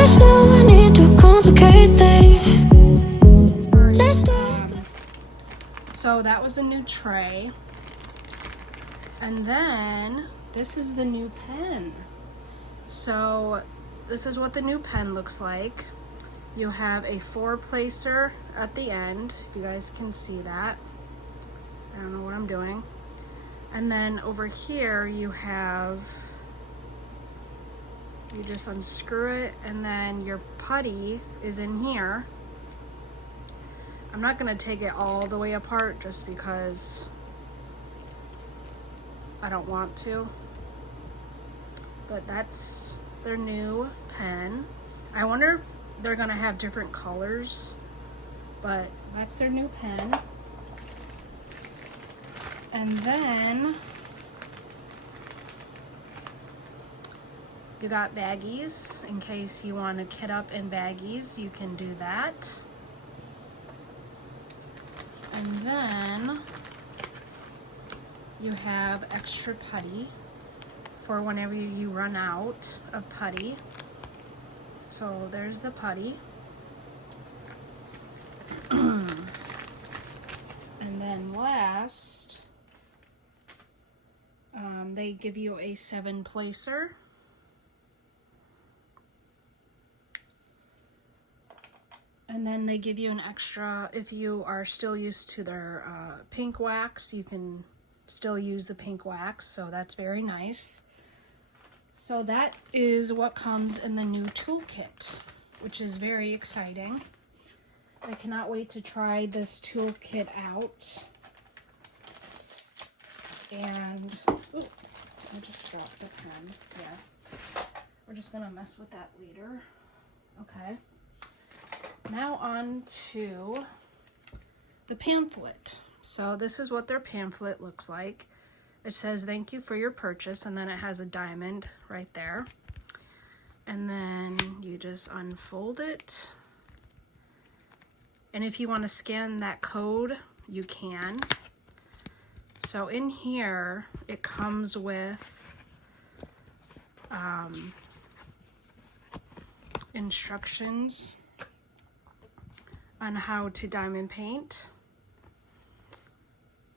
There's no need to complicate things. Let's do it. So that was a new tray. And then this is the new pen. So this is what the new pen looks like. You have a 4-placer at the end, if you guys can see that. I don't know what I'm doing. And then over here you just unscrew it, and then your putty is in here. I'm not gonna take it all the way apart just because I don't want to. But that's their new pen. I wonder if they're gonna have different colors, but that's their new pen. And then you got baggies in case you want to kit up in baggies. You can do that. And then you have extra putty for whenever you run out of putty. So there's the putty. And then last, they give you a 7-placer. And then they give you an extra, if you are still used to their pink wax, you can still use the pink wax, so that's very nice. So that is what comes in the new toolkit, which is very exciting. I cannot wait to try this toolkit out. And, ooh, I just dropped the pen. Yeah, we're just gonna mess with that later. Okay. Now on to the pamphlet. So this is what their pamphlet looks like. It says thank you for your purchase, and then it has a diamond right there. And then you just unfold it. And if you want to scan that code, you can. So in here, it comes with instructions on how to diamond paint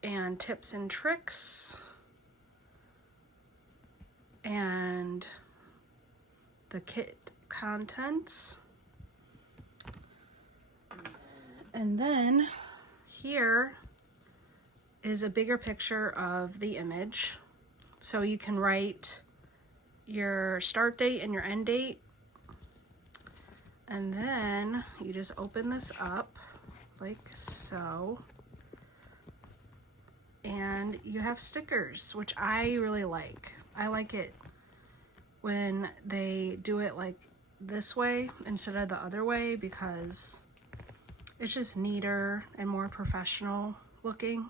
and tips and tricks and the kit contents. And then here is a bigger picture of the image, so you can write your start date and your end date. And then you just open this up like so, and you have stickers, which I really like. I like it when they do it like this way instead of the other way, because it's just neater and more professional looking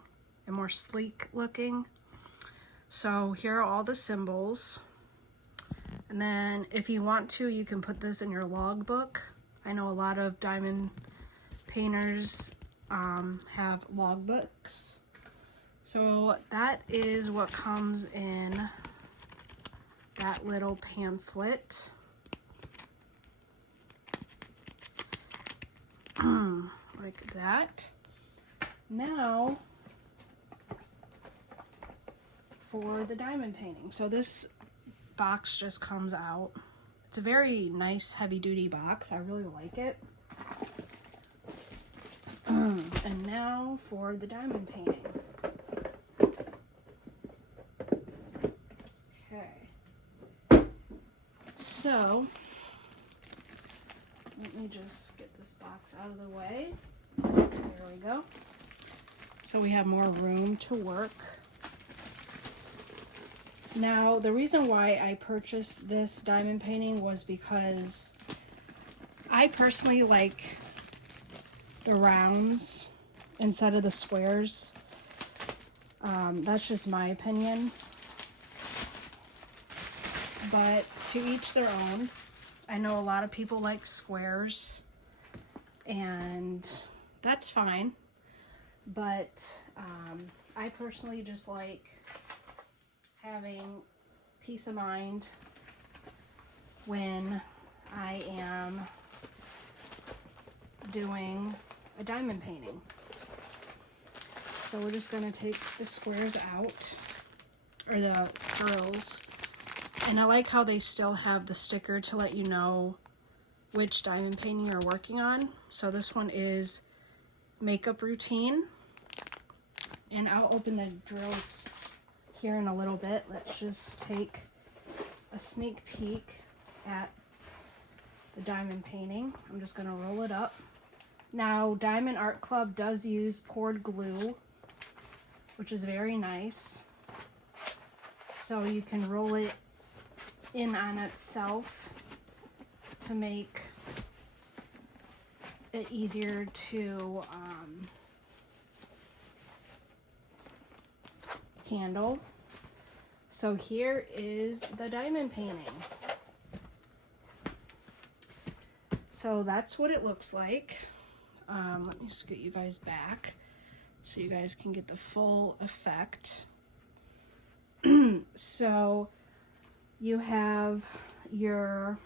and more sleek looking. So here are all the symbols. And then if you want to, you can put this in your logbook. I know a lot of diamond painters have logbooks. So that is what comes in that little pamphlet. Like that. Now for the diamond painting. So this box just comes out. It's a very nice heavy-duty box. I really like it. And now for the diamond painting. Okay. So let me just get this box out of the way. There we go. So we have more room to work. Now, the reason why I purchased this diamond painting was because I personally like the rounds instead of the squares. That's just my opinion. But to each their own. I know a lot of people like squares, and that's fine. But I personally just like having peace of mind when I am doing a diamond painting. So we're just going to take the squares out, or the pearls. And I like how they still have the sticker to let you know which diamond painting you're working on. So this one is makeup routine. And I'll open the drills here in a little bit. Let's just take a sneak peek at the diamond painting. I'm just going to roll it up. Now, Diamond Art Club does use poured glue, which is very nice. So you can roll it in on itself to make it easier to handle. So here is the diamond painting. So that's what it looks like. Let me scoot you guys back so you guys can get the full effect. So you have your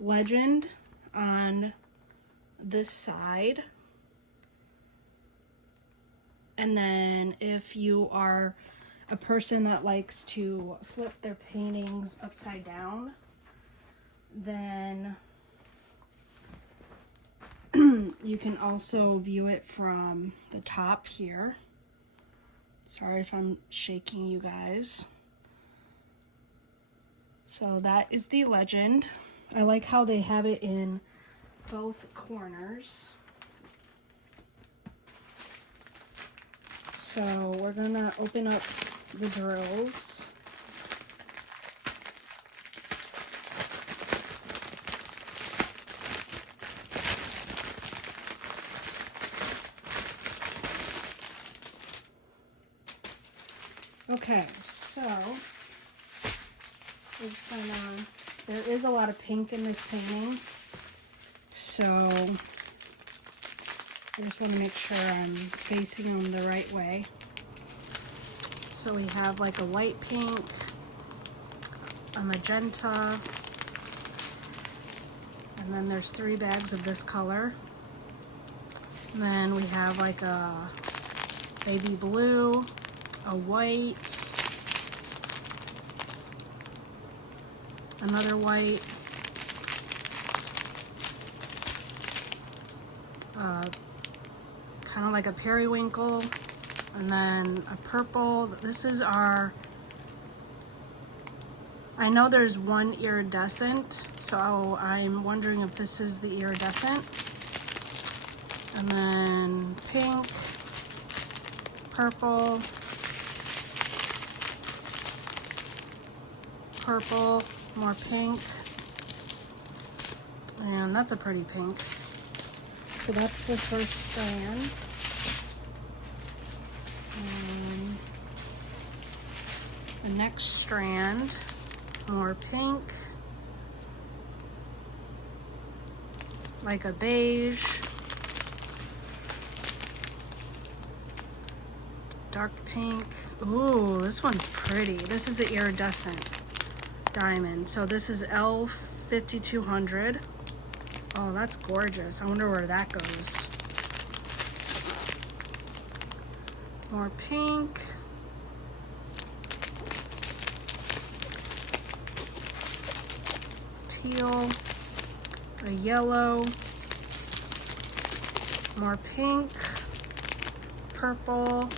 legend on this side. And then if you are a person that likes to flip their paintings upside down, then you can also view it from the top here. Sorry if I'm shaking you guys. So that is the legend. I like how they have it in both corners. So we're gonna open up the drills. Okay, so there is a lot of pink in this painting, so I just want to make sure I'm facing them the right way. So we have like a light pink, a magenta, and then there's 3 bags of this color. And then we have like a baby blue, a white, another white, kind of like a periwinkle, and then a purple. This is our, I know there's one iridescent, so I'm wondering if this is the iridescent. And then pink, purple, purple, more pink, and that's a pretty pink. So that's the first strand. And the next strand, more pink, like a beige, dark pink. Ooh, this one's pretty. This is the iridescent diamond. So this is L5200. Oh, that's gorgeous. I wonder where that goes. More pink. Teal. A yellow. More pink. Purple.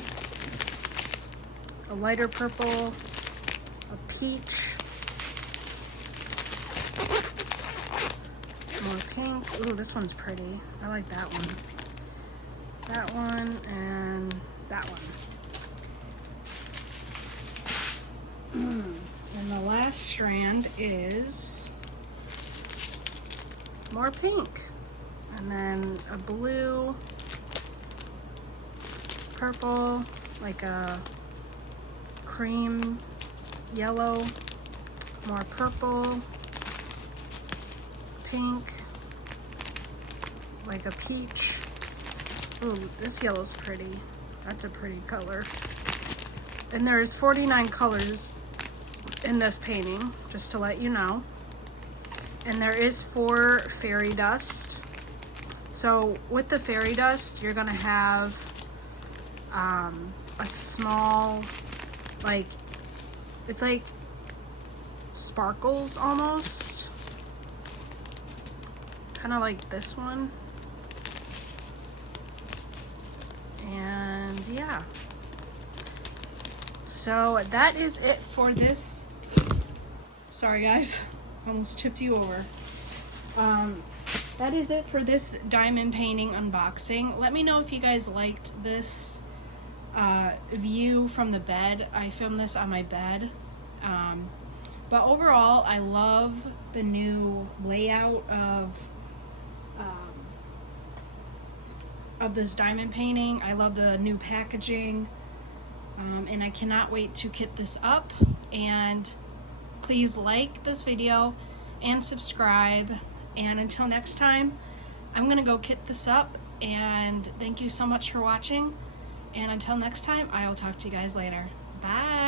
A lighter purple. A peach. More pink. Ooh, this one's pretty. I like that one. That one and that one. And the last strand is more pink. And then a blue, purple, like a cream yellow, more purple, pink, like a peach. Ooh, this yellow's pretty. That's a pretty color. And there's 49 colors in this painting, just to let you know. And there is 4 fairy dust. So with the fairy dust, you're gonna have a small, like, it's like sparkles almost. Kind of like this one. And yeah. So that is it for this. Sorry guys, almost tipped you over. That is it for this diamond painting unboxing. Let me know if you guys liked this view from the bed. I filmed this on my bed. But overall, I love the new layout of this diamond painting. I love the new packaging. And I cannot wait to kit this up. And please like this video and subscribe. And until next time, I'm gonna go kit this up. And thank you so much for watching. And until next time, I'll talk to you guys later. Bye.